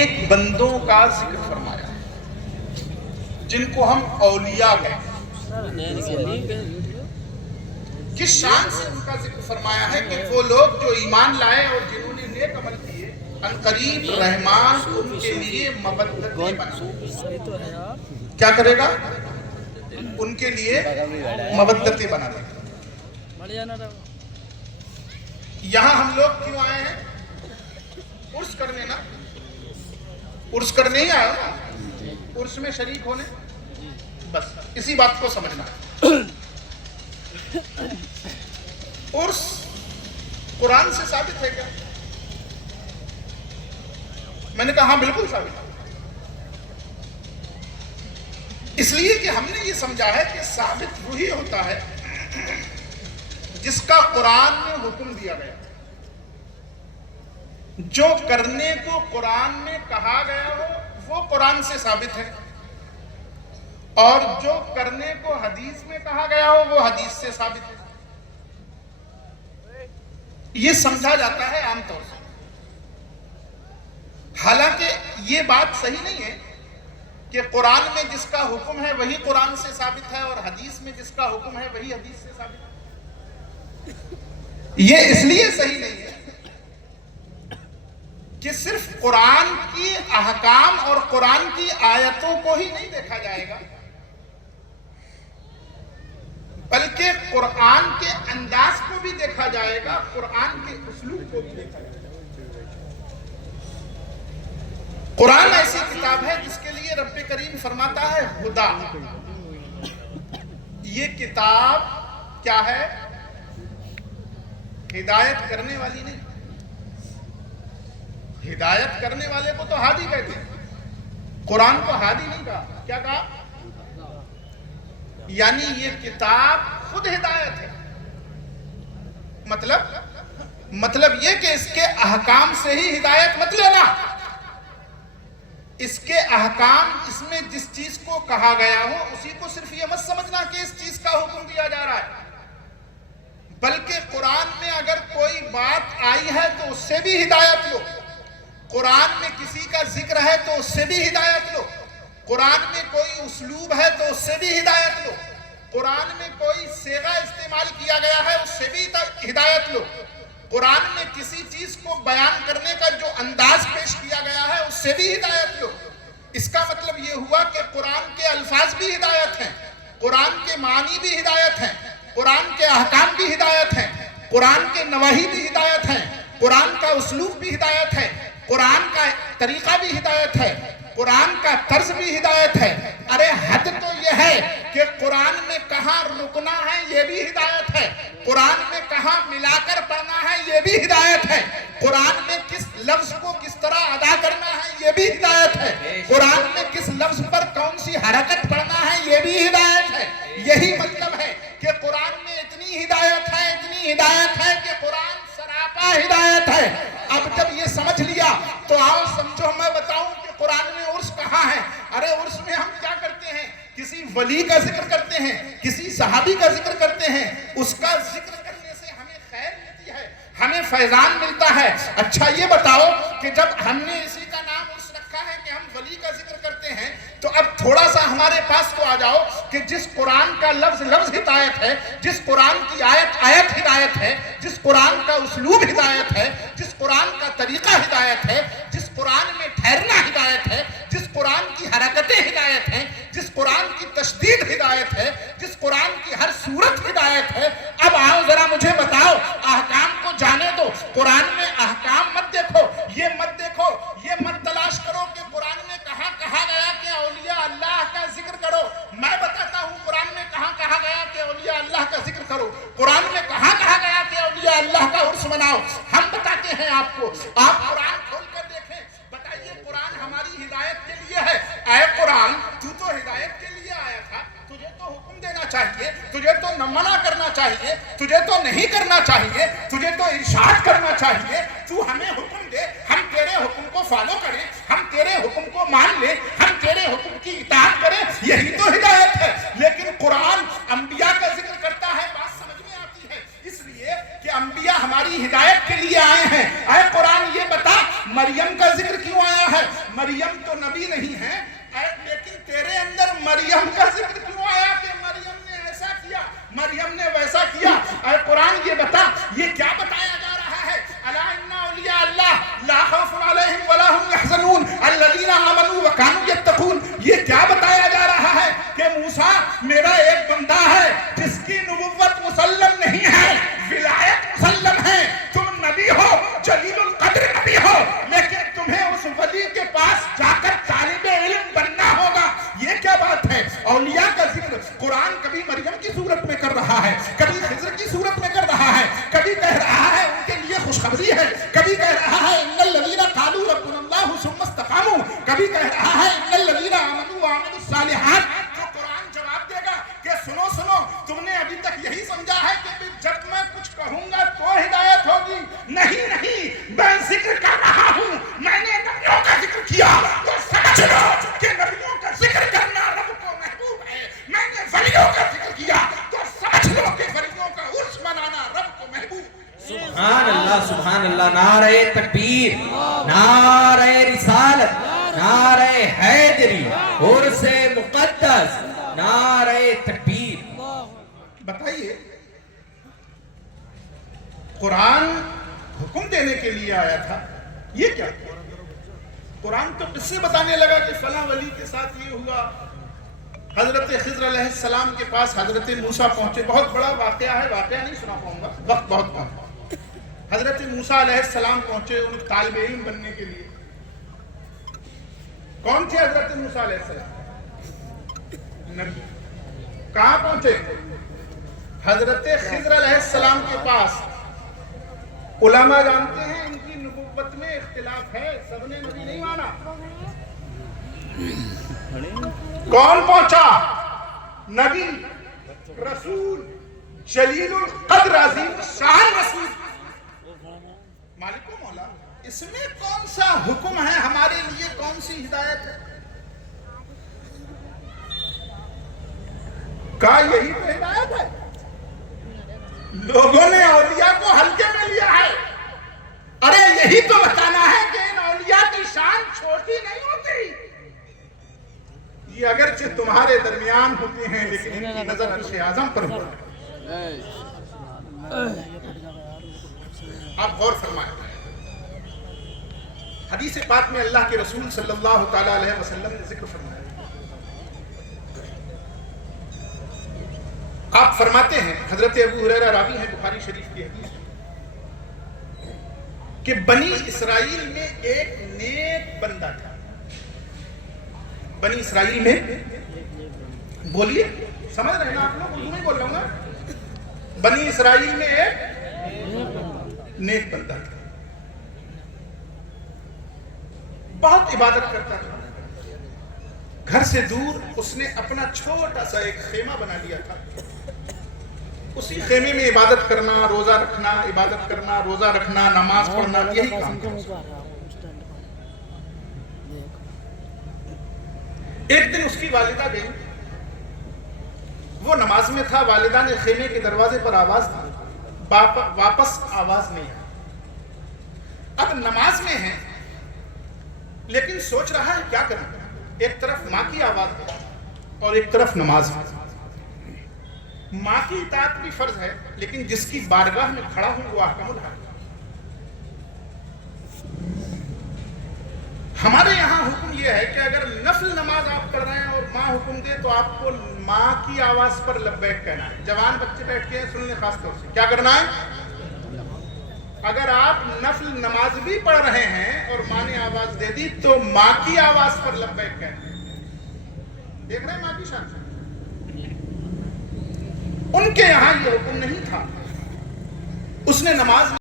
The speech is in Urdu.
ایک بندوں کا ذکر فرمایا ہے جن کو ہم اولیاء کہتے ہیں. کس شان سے ان کا ذکر فرمایا ہے کہ وہ لوگ جو ایمان لائے اور جنہوں نے نیک عمل کیے عنقریب رحمان ان کے لیے مودتیں بنا. کیا کرے گا؟ ان کے لیے مودتیں بنا دے گا. یہاں ہم لوگ کیوں آئے ہیں؟ عرس کرنے نا. عرس کرنے ہی آئے ہو، عرس میں شریک ہونے. بس اسی بات کو سمجھنا. عرس قرآن سے ثابت ہے کیا؟ میں نے کہا ہاں بالکل ثابت ہے. اس لیے کہ ہم نے یہ سمجھا ہے کہ ثابت وہی ہوتا ہے جس کا قرآن میں حکم دیا گیا. جو کرنے کو قرآن میں کہا گیا ہو وہ قرآن سے ثابت ہے، اور جو کرنے کو حدیث میں کہا گیا ہو وہ حدیث سے ثابت ہے. یہ سمجھا جاتا ہے عام طور سے. حالانکہ یہ بات صحیح نہیں ہے کہ قرآن میں جس کا حکم ہے وہی قرآن سے ثابت ہے اور حدیث میں جس کا حکم ہے وہی حدیث سے ثابت ہے. یہ اس لیے صحیح نہیں ہے کہ صرف قرآن کی احکام اور قرآن کی آیتوں کو ہی نہیں دیکھا جائے گا، بلکہ قرآن کے انداز کو بھی دیکھا جائے گا، قرآن کے اسلوب کو بھی دیکھا جائے گا. قرآن ایسی کتاب ہے جس کے لیے رب کریم فرماتا ہے ہدا. یہ کتاب کیا ہے؟ ہدایت کرنے والی نہیں. ہدایت کرنے والے کو تو ہادی کہتے ہیں، قرآن کو ہادی نہیں کہا. کیا کہا؟ یعنی یہ کتاب خود ہدایت ہے. مطلب یہ کہ اس کے احکام سے ہی ہدایت مت لینا. اس کے احکام، اس میں جس چیز کو کہا گیا ہو اسی کو صرف یہ مت سمجھنا کہ اس چیز کا حکم دیا جا رہا ہے، بلکہ قرآن میں اگر کوئی بات آئی ہے تو اس سے بھی ہدایت لو. قرآن میں کسی کا ذکر ہے تو اس سے بھی ہدایت لو. قرآن میں کوئی اسلوب ہے تو اس سے بھی ہدایت لو. قرآن میں کوئی صیغہ استعمال کیا گیا ہے اس سے بھی ہدایت لو. قرآن میں کسی چیز کو بیان کرنے کا جو انداز پیش کیا گیا ہے اس سے بھی ہدایت لو. اس کا مطلب یہ ہوا کہ قرآن کے الفاظ بھی ہدایت ہیں، قرآن کے معنی بھی ہدایت ہیں، قرآن کے احکام بھی ہدایت ہیں، قرآن کے نواہی بھی ہدایت ہیں، قرآن کا اسلوب بھی ہدایت ہے، قرآن کا طریقہ بھی ہدایت ہے، قرآن کا طرز بھی ہدایت ہے. ارے حد تو یہ ہے کہ قرآن میں کہاں رکنا ہے یہ بھی ہدایت ہے، قرآن میں کہاں ملا کر پڑھنا ہے یہ بھی ہدایت ہے، قرآن میں کس لفظ کو کس طرح ادا کرنا ہے یہ بھی ہدایت ہے، قرآن میں کس لفظ پر کون سی حرکت پڑھنا ہے یہ بھی ہدایت ہے. یہی مطلب ہے کہ قرآن میں اتنی ہدایت ہے کہ قرآن سراپا ہدایت ہے. اب جب یہ سمجھ لیا تو آؤ سمجھو میں بتاؤں کہ قرآن میں عرس کہاں ہے. ارے عرس میں ہم کیا کرتے ہیں؟ کسی ولی کا ذکر کرتے ہیں، کسی صحابی کا ذکر کرتے ہیں. اس کا ذکر کرنے سے ہمیں خیر ملتی ہے، ہمیں فیضان ملتا ہے. اچھا یہ بتاؤ کہ جب ہم نے اسی کا نام عرس رکھا ہے کہ ہم ولی کا ذکر کرتے ہیں، تو اب تھوڑا سا ہمارے پاس تو آ جاؤ کہ جس قرآن کا لفظ ہدایت ہے، جس قرآن کی آیت ہدایت ہے، جس قرآن کا اسلوب ہدایت ہے، جس قرآن کا طریقہ ہدایت ہے، جس قرآن میں ٹھہرنا ہدایت ہے، جس قرآن کی حرکتیں ہدایت ہیں، جس قرآن کی تشدید ہدایت ہے، جس قرآن کی ہر صورت ہدایت ہے. اب آؤ ذرا مجھے بتاؤ، احکام کو جانے دو. قرآن میں احکام مت دیکھو، یہ مت دیکھو، یہ مت تلاش کرو کہ قرآن میں کہاں کہا گیا کہ اولیاء اللہ کا ذکر کرو. میں بتاتا ہوں قرآن میں کہاں کہا گیا کہ اولیاء اللہ کا ذکر کرو. قرآن میں کہاں کہا گیا کہ اولیاء اللہ کا عرس مناؤ. ہم بتاتے ہیں آپ کو. آپ قرآن کھول کر دیکھیں، بتائیے قرآن ہماری ہدایت کے لیے ہے. اے قرآن، تو ہدایت کے لیے آیا تھا، تجھے تو حکم دینا چاہیے، تجھے تو نہ منع کرنا چاہیے، تجھے تو نہیں کرنا چاہیے، تجھے تو ارشاد کرنا چاہیے. تو ہمیں حکم دے، ہم تیرے حکم کو فالو کریں، ہم تیرے حکم کو مان لیں، ہم تیرے حکم کی اطاعت کریں. یہی تو ہدایت ہے. لیکن قرآن انبیاء کا ذکر کرتا ہے، بات سمجھ میں آتی ہے، اس لیے کہ انبیاء ہماری ہدایت کے لیے آئے ہیں. اے قرآن یہ بتا مریم کا ذکر کیوں آیا ہے؟ نبی نہیں ہیں، لیکن تیرے اندر مریم کا ذکر کیوں آیا کہ مریم نے ایسا کیا، مریم نے ویسا کیا؟ اے قرآن یہ بتا، یہ کیا بتایا جا رہا ہے؟ الا ان اولیاء اللہ لا خوف علیہم ولا هم يحزنون الذین آمنوا وكانوا يتقون. یہ کیا بتایا جا رہا ہے کہ موسیٰ میرا ایک بندہ ہے جس کی نبوت مسلم نہیں ہے، ولایت مسلم ہے. تم نبی ہو، جلیل القدر نبی ہو، لیکن تمہیں اس ولی کے پاس جا کر طالب علم بننا ہوگا. یہ کیا بات ہے؟ اولیاء کا ذکر قرآن کبھی مریم کی صورت میں کر رہا ہے، کبھی خضر کی صورت میں کر رہا ہے، کبھی کہہ رہا ہے ان کے لیے خوشخبری ہے، کبھی کہہ رہا ہے ان الذین قالوا ربنا اللہ ثم استقاموا، کبھی کہہ رہا ہے ان الذین آمنوا وعملوا الصالحات. تو قرآن جواب دے گا کہ سنو سنو، تم نے ابھی تک یہی سمجھا ہے کہ جب میں کچھ کہوں گا تو ہدایت ہوگی. نہیں نہیں، میں ذکر کر رہا ہوں، میں نے نبیوں کا ذکر کیا تو سمجھ لو کہ نبیوں کا ذکر کرنا رب کو محبوب ہے. میں نے ولیوں کا ذکر کیا تو سمجھ لو کہ ولیوں کا عرس منانا رب کو محبوب. سبحان اللہ سبحان اللہ. نعرہ تکبیر، نعرہ رسالت، نعرہ حیدری، عرس مقدس، نعرہ تکبیر. بتائیے، قرآن حکم دینے کے لیے آیا تھا، یہ کیا کیا؟ قرآن تو قصے بتانے لگا کہ فلاں ولی کے ساتھ یہ ہوا. حضرت خضر علیہ السلام کے پاس حضرت موسیٰ پہنچے. بہت بڑا واقعہ ہے، واقعہ نہیں سنا پاؤں گا، وقت بہت کم. حضرت موسیٰ علیہ السلام پہنچے ان طالب علم بننے کے لیے. کون تھے حضرت موسیٰ علیہ السلام؟ نبی. کہاں پہنچے؟ حضرت خضر علیہ السلام کے پاس. علماء جانتے ہیں ان کی نبوت میں اختلاف ہے، سب نے نبی نہیں مانا. کون پہنچا؟ نبی، رسول، جلیل القدر عظیم شان رسول. مالک و مولا، اس میں کون سا حکم ہے ہمارے لیے، کون سی ہدایت ہے؟ کہا یہی تو ہدایت ہے. لوگوں نے اولیاء کو ہلکے میں لیا ہے. ارے یہی تو بتانا ہے کہ ان اولیاء کی شان چھوٹی نہیں ہوتی. یہ اگرچہ تمہارے درمیان ہوتے ہیں لیکن ان کی نظر عرش اعظم پر ہوتی ہے. آپ غور فرمائیں، حدیث پاک میں اللہ کے رسول صلی اللہ تعالی علیہ وسلم نے ذکر فرمایا. آپ فرماتے ہیں، حضرت ابو ہریرہ راوی ہیں بخاری شریف کی حدیث، کہ بنی اسرائیل میں ایک نیک بندہ تھا. بنی اسرائیل میں، بولیے سمجھ رہے ہیں آپ لوگ، اردو میں بول رہا ہوں گا. بنی اسرائیل میں ایک نیک بندہ تھا، بہت عبادت کرتا تھا. گھر سے دور اس نے اپنا چھوٹا سا ایک خیمہ بنا لیا تھا. اسی خیمے میں عبادت کرنا، روزہ رکھنا، عبادت کرنا، روزہ رکھنا، نماز پڑھنا، یہی کام تھا. ایک دن اس کی والدہ گئی، وہ نماز میں تھا. والدہ نے خیمے کے دروازے پر آواز دی، واپس آواز نہیں آئی. اب نماز میں ہے لیکن سوچ رہا ہے کیا کرنا. ایک طرف ماں کی آواز ہے اور ایک طرف نماز ہے. ماں کی اطاعت بھی فرض ہے لیکن جس کی بارگاہ میں کھڑا ہوں وہ احکم الحاکم. ہمارے یہاں حکم یہ ہے کہ اگر نفل نماز آپ پڑھ رہے ہیں اور ماں حکم دے تو آپ کو ماں کی آواز پر لبیک کہنا ہے. جوان بچے بیٹھ کے سن لیں خاص طور سے، کیا کرنا ہے؟ اگر آپ نفل نماز بھی پڑھ رہے ہیں اور ماں نے آواز دے دی تو ماں کی آواز پر لبیک کہنا ہے. دیکھ رہے ہیں ماں کی شان؟ ان کے یہاں یہ حکم نہیں تھا. اس نے نماز